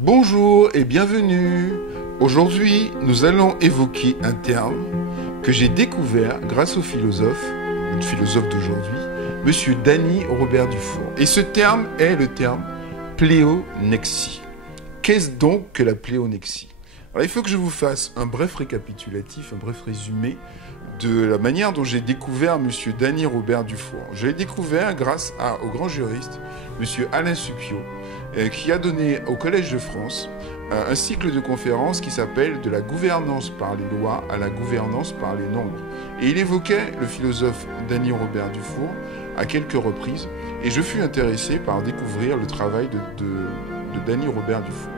Bonjour et bienvenue. Aujourd'hui, nous allons évoquer un terme que j'ai découvert grâce au philosophe d'aujourd'hui, Monsieur Danny Robert Dufour. Et ce terme est le terme pléonexie. Qu'est-ce donc que la pléonexie? Alors, il faut que je vous fasse un bref récapitulatif, un bref résumé de la manière dont j'ai découvert Monsieur Danny Robert Dufour. Je l'ai découvert grâce au grand juriste, Monsieur Alain Supiot, qui a donné au Collège de France un cycle de conférences qui s'appelle « De la gouvernance par les lois à la gouvernance par les nombres ». Et il évoquait le philosophe Danny Robert Dufour à quelques reprises, et je fus intéressé par découvrir le travail de Danny Robert Dufour,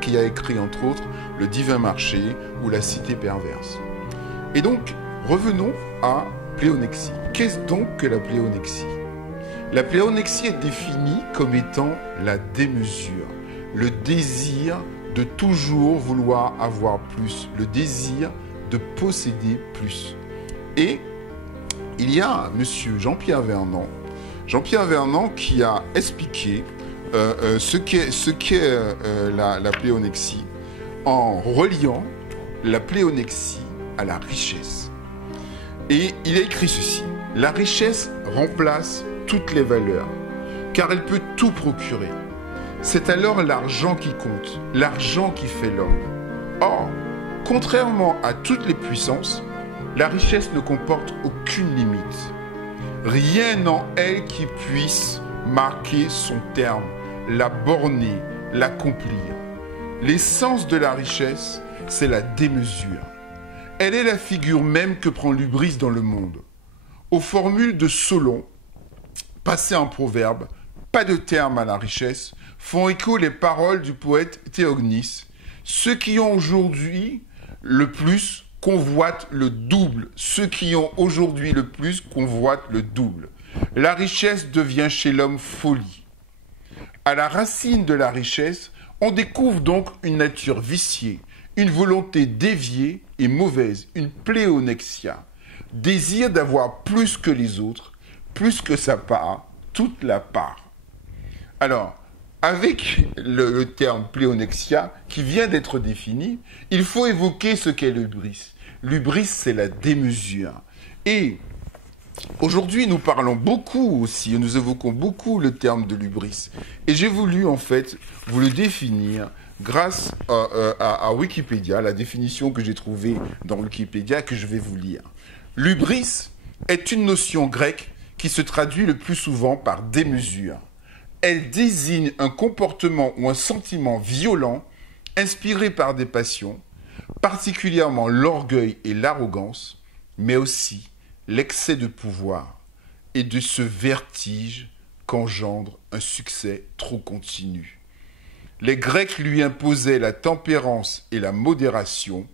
qui a écrit entre autres « Le divin marché » ou « La cité perverse ». Et donc, revenons à pléonexie. Qu'est-ce donc que la pléonexie? La pléonexie est définie comme étant la démesure, le désir de toujours vouloir avoir plus, le désir de posséder plus. Et il y a monsieur Jean-Pierre Vernant qui a expliqué ce qu'est la pléonexie en reliant la pléonexie à la richesse. Et il a écrit ceci: la richesse remplace toutes les valeurs, car elle peut tout procurer. C'est alors l'argent qui compte, l'argent qui fait l'homme. Or, contrairement à toutes les puissances, la richesse ne comporte aucune limite. Rien en elle qui puisse marquer son terme, la borner, l'accomplir. L'essence de la richesse, c'est la démesure. Elle est la figure même que prend l'hubris dans le monde. Aux formules de Solon, passées en proverbe, pas de terme à la richesse, font écho les paroles du poète Théognis. Ceux qui ont aujourd'hui le plus convoitent le double. Ceux qui ont aujourd'hui le plus convoitent le double. La richesse devient chez l'homme folie. À la racine de la richesse, on découvre donc une nature viciée, une volonté déviée et mauvaise, une pléonexia, désir d'avoir plus que les autres, plus que sa part, toute la part. Alors, avec le terme pléonexia qui vient d'être défini, il faut évoquer ce qu'est l'hubris. L'hubris, c'est la démesure. Et aujourd'hui, nous parlons beaucoup aussi, nous évoquons beaucoup le terme de l'hubris. Et j'ai voulu en fait vous le définir grâce à Wikipédia, la définition que j'ai trouvée dans Wikipédia que je vais vous lire. L'hubris est une notion grecque qui se traduit le plus souvent par démesure. Elle désigne un comportement ou un sentiment violent inspiré par des passions, particulièrement l'orgueil et l'arrogance, mais aussi l'excès de pouvoir et de ce vertige qu'engendre un succès trop continu. Les Grecs lui imposaient la tempérance et la modération,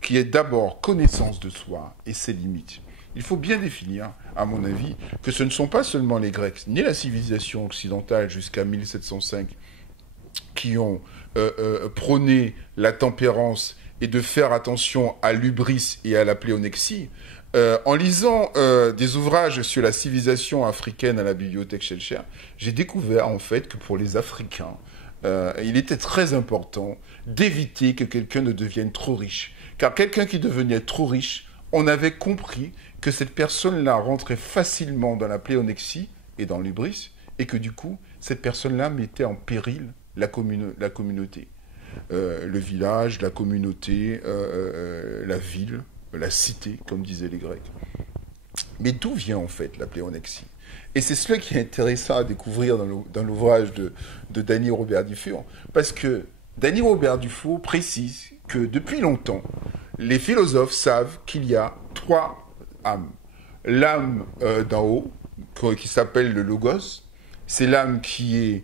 qui est d'abord connaissance de soi et ses limites. Il faut bien définir, à mon avis, que ce ne sont pas seulement les Grecs, ni la civilisation occidentale jusqu'à 1705, qui ont prôné la tempérance et de faire attention à l'hubris et à la pléonexie. En lisant des ouvrages sur la civilisation africaine à la bibliothèque Schellcher, j'ai découvert en fait que pour les Africains, il était très important d'éviter que quelqu'un ne devienne trop riche. Car quelqu'un qui devenait trop riche, on avait compris que cette personne-là rentrait facilement dans la pléonexie et dans l'hubris, et que du coup, cette personne-là mettait en péril la communauté. Le village, la communauté, la ville, la cité, comme disaient les Grecs. Mais d'où vient en fait la pléonexie? Et c'est cela qui est intéressant à découvrir dans l'ouvrage de Danny Robert Dufour, parce que Danny Robert Dufour précise que depuis longtemps, les philosophes savent qu'il y a trois âmes. L'âme d'en haut, qui s'appelle le logos, c'est l'âme qui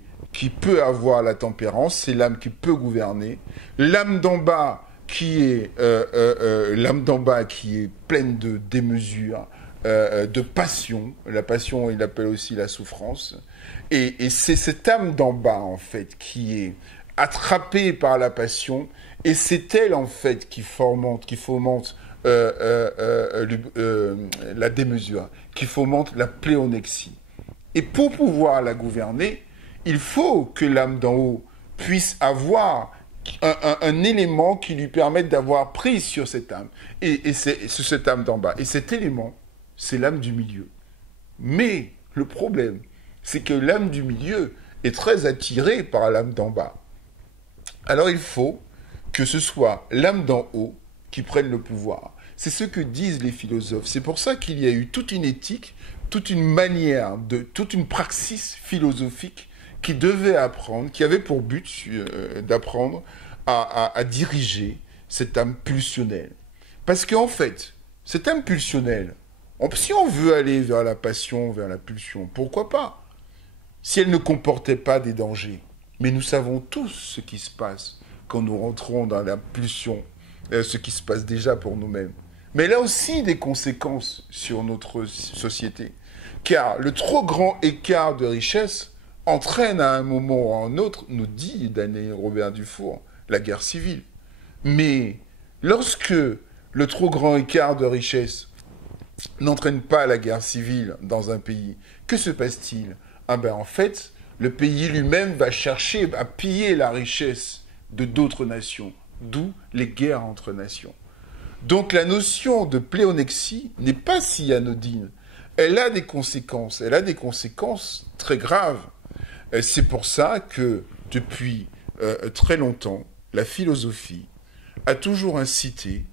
peut avoir la tempérance, c'est l'âme qui peut gouverner. L'âme d'en bas qui est pleine de démesure, de passion. La passion, il l'appelle aussi la souffrance. Et c'est cette âme d'en bas, en fait, qui est attrapée par la passion, et c'est elle, en fait, qui fomente la démesure, qui fomente la pléonexie. Et pour pouvoir la gouverner, il faut que l'âme d'en haut puisse avoir un élément qui lui permette d'avoir prise sur cette âme, et c'est cette âme d'en bas. Et cet élément, c'est l'âme du milieu. Mais le problème, c'est que l'âme du milieu est très attirée par l'âme d'en bas. Alors il faut que ce soit l'âme d'en haut qui prenne le pouvoir. C'est ce que disent les philosophes. C'est pour ça qu'il y a eu toute une éthique, toute une manière, toute une praxis philosophique qui devait apprendre, qui avait pour but d'apprendre à diriger cette âme pulsionnelle. Parce qu'en fait, cette âme pulsionnelle, si on veut aller vers la passion, vers la pulsion, pourquoi pas? Si elle ne comportait pas des dangers. Mais nous savons tous ce qui se passe quand nous rentrons dans la pulsion, ce qui se passe déjà pour nous-mêmes. Mais elle a aussi des conséquences sur notre société. Car le trop grand écart de richesse entraîne à un moment ou à un autre, nous dit Dany Robert Dufour, la guerre civile. Mais lorsque le trop grand écart de richesse n'entraîne pas la guerre civile dans un pays, que se passe-t-il? En fait, le pays lui-même va chercher à piller la richesse de d'autres nations, d'où les guerres entre nations. Donc la notion de pléonexie n'est pas si anodine. Elle a des conséquences très graves. C'est pour ça que depuis très longtemps, la philosophie a toujours incité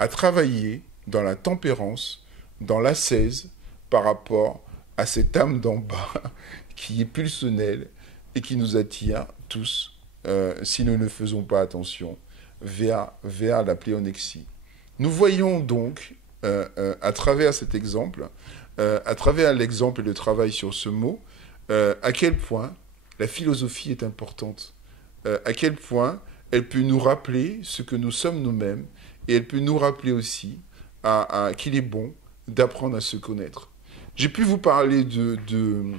à travailler dans la tempérance, dans l'ascèse, par rapport à cette âme d'en bas qui est pulsionnelle et qui nous attire tous, si nous ne faisons pas attention, vers la pléonexie. Nous voyons donc, à travers cet exemple, à travers l'exemple et le travail sur ce mot, à quel point la philosophie est importante, à quel point elle peut nous rappeler ce que nous sommes nous-mêmes, et elle peut nous rappeler aussi qu'il est bon d'apprendre à se connaître. J'ai pu vous parler de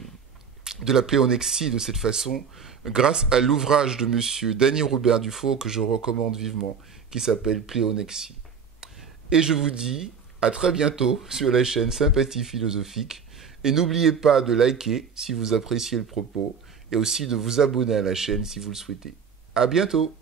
la pléonexie de cette façon grâce à l'ouvrage de M. Dany Robert Dufour que je recommande vivement, qui s'appelle Pléonexie. Et je vous dis à très bientôt sur la chaîne Sympathie Philosophique. Et n'oubliez pas de liker si vous appréciez le propos et aussi de vous abonner à la chaîne si vous le souhaitez. À bientôt!